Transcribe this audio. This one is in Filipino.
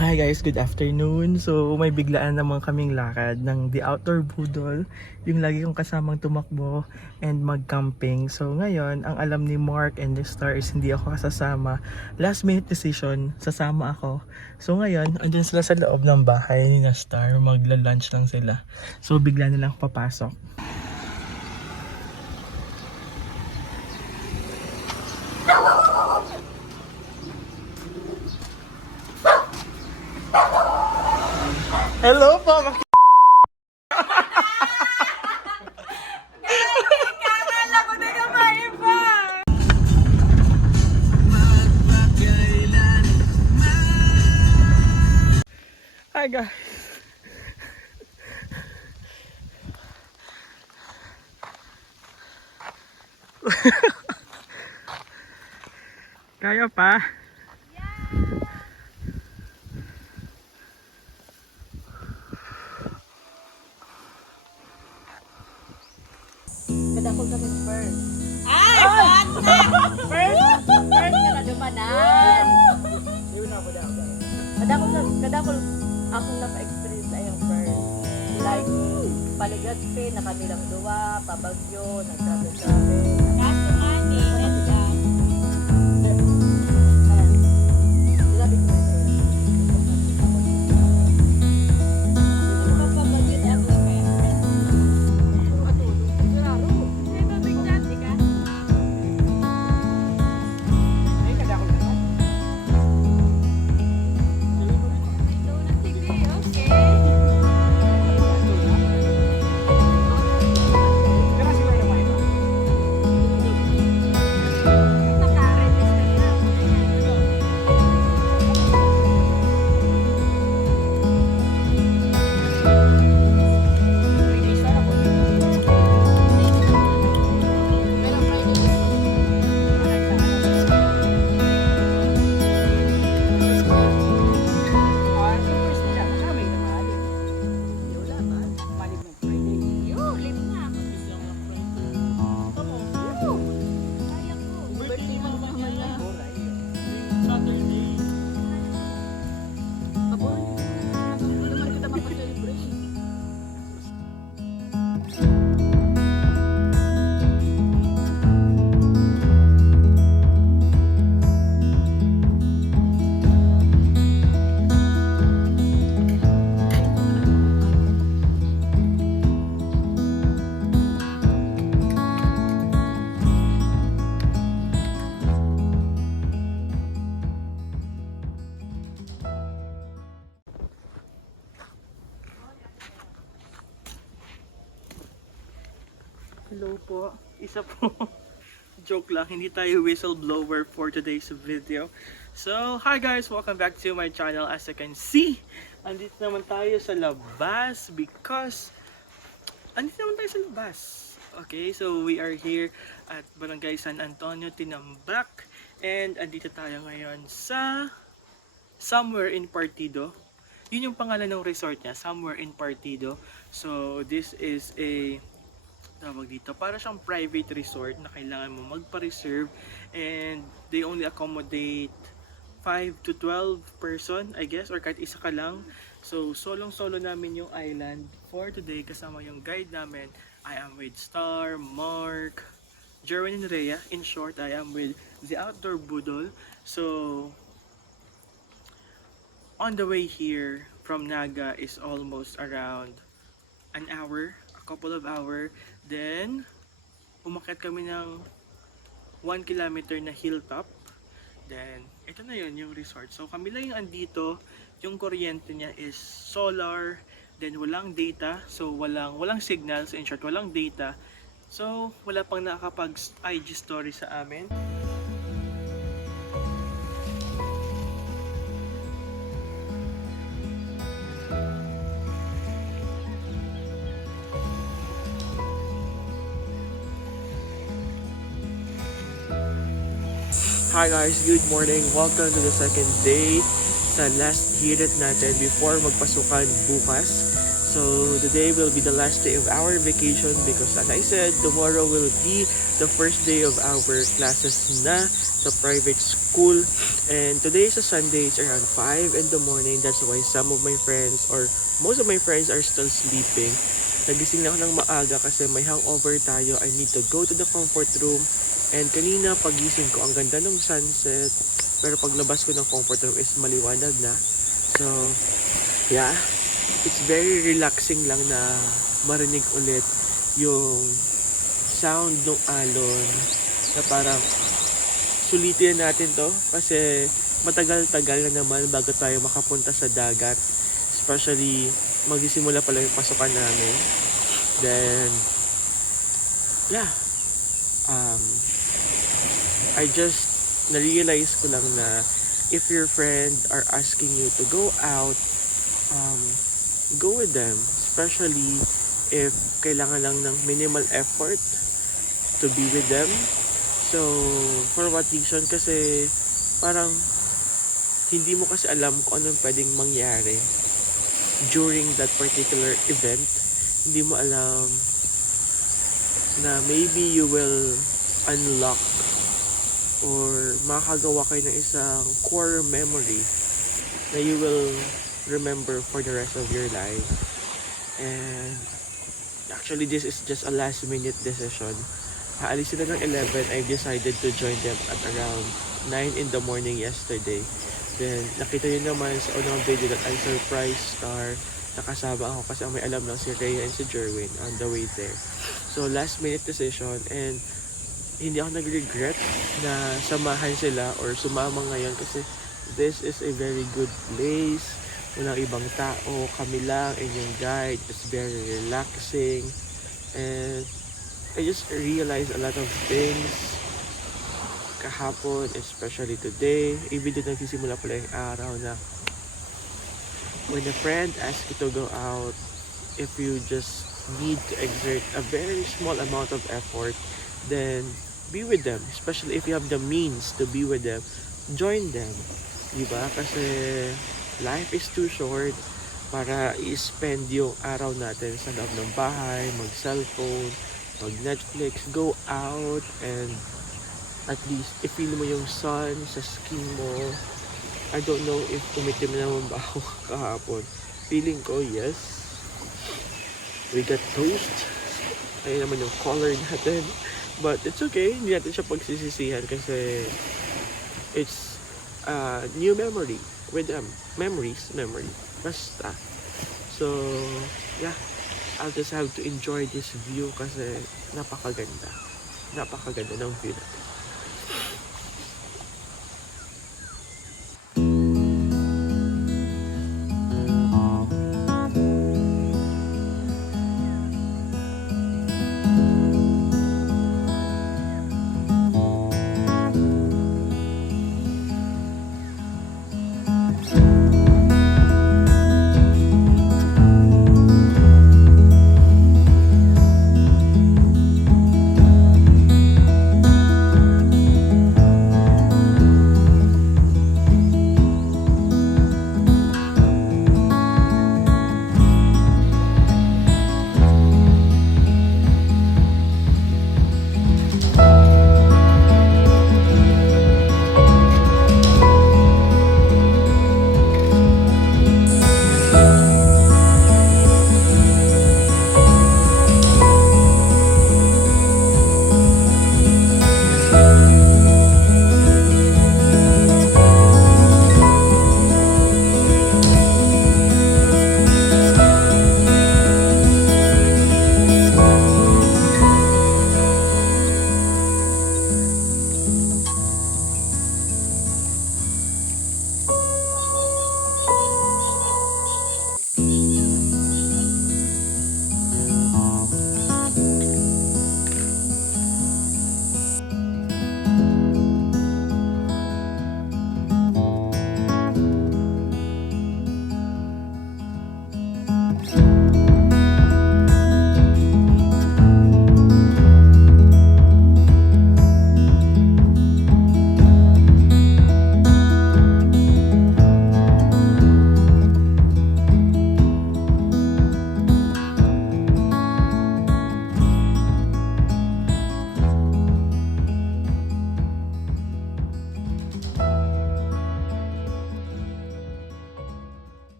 Hi guys, good afternoon. So may biglaan naman kaming lakad ng The Outdoor Budol, yung lagi kong kasamang tumakbo and mag-camping. So ngayon, ang alam ni Mark and the Star is hindi ako kasasama. Last minute decision, sasama ako. So ngayon, andyan sila sa loob ng bahay ni na Star, magla-lunch lang sila. So bigla nilang papasok. Hello po! Akala ko na kamain pa! Hi guys! Kaya pa? Kadakol kami first. Ay! First ka na dumanan. Kadakol akong napa-experience ay yung first. Like, Paligatpe na kami lang duwa, Pabagyo, nagsabi-sabi. Kaso ani, ganda. Sinabi ko na sa'yo. Papabagyan ako kaya. May pabigyan, di ka? Ito na sige, okay. Naka-register na. Yo, live na ako. Yo, kaya ko. Hello po. Isa po. Joke lang, hindi tayo whistleblower for today's video. So, hi guys! Welcome back to my channel. As you can see, andito naman tayo sa labas because andito naman tayo sa labas. Okay, so we are here at Barangay San Antonio, Tinambak. And andito tayo ngayon sa Somewhere in Partido. Yun yung pangalan ng resort niya, Somewhere in Partido. So, this is a tawag dito, para siyang private resort na kailangan mo magpa-reserve and they only accommodate 5 to 12 person, I guess, or kahit isa ka lang. So, solong-solo namin yung island for today kasama yung guide namin. I am with Star, Mark, Jerwin and Rhea. In short, I am with the Outdoor Budol. So, on the way here from Naga is almost around an hour, a couple of hours. Then, umakyat kami ng 1 kilometer na hilltop. Then, ito na yun yung resort. So, kami lang yung andito. Yung kuryente niya is solar. Then, walang data. So, walang signals. In short, walang data. So, wala pang nakakapag IG story sa amin. Hi guys, good morning. Welcome to the second day sa last hirit natin before magpasukan bukas. So today will be the last day of our vacation because as I said, tomorrow will be the first day of our classes na sa private school. And today is a Sunday, it's around 5 in the morning. That's why some of my friends or most of my friends are still sleeping. Nagising na ako ng maaga kasi may hangover tayo. I need to go to the comfort room. And kanina pagising ko, ang ganda ng sunset. Pero paglabas ko ng comfort room is maliwanag na. So, yeah. It's very relaxing lang na marinig ulit yung sound ng alon. Na parang sulitin natin to kasi matagal-tagal na naman bago tayo makapunta sa dagat. Especially, magsisimula pala yung pasukan namin. Then, yeah. I just na-realize ko lang na if your friend are asking you to go out, go with them. Especially if kailangan lang ng minimal effort to be with them. So, for what reason? Kasi parang hindi mo kasi alam kung anong pwedeng mangyari during that particular event. Hindi mo alam na maybe you will unlock or makakagawa kayo ng isang core memory na you will remember for the rest of your life. And actually, this is just a last minute decision. Aalis sila ng 11, I decided to join them at around 9 in the morning yesterday. Then, nakita nyo naman sa unang video that I surprised Star. Nakasama ako kasi ang may alam lang si Rhea and si Jerwin on the way there. So, last minute decision and hindi ako nag-regret na samahan sila or sumama ngayon kasi this is a very good place. Walang ibang tao, kami lang and yung guide. It's very relaxing and I just realized a lot of things kahapon, especially today. Even though nagsisimula pala yung araw na when a friend asks you to go out, if you just need to exert a very small amount of effort, then be with them. Especially if you have the means to be with them, join them. Diba? Kasi life is too short para i-spend yung araw natin sa loob ng bahay, mag-cellphone, mag-Netflix, go out and at least i-feel mo yung sun sa skin mo. I don't know if umitim na naman ba ako kahapon. Feeling ko, yes. We got toast. Ayun naman yung color natin. But it's okay. Hindi natin siya pagsisisihan kasi it's a new memory with them. Memory. Basta. So, yeah. I'll just have to enjoy this view kasi napakaganda. Napakaganda ng view natin.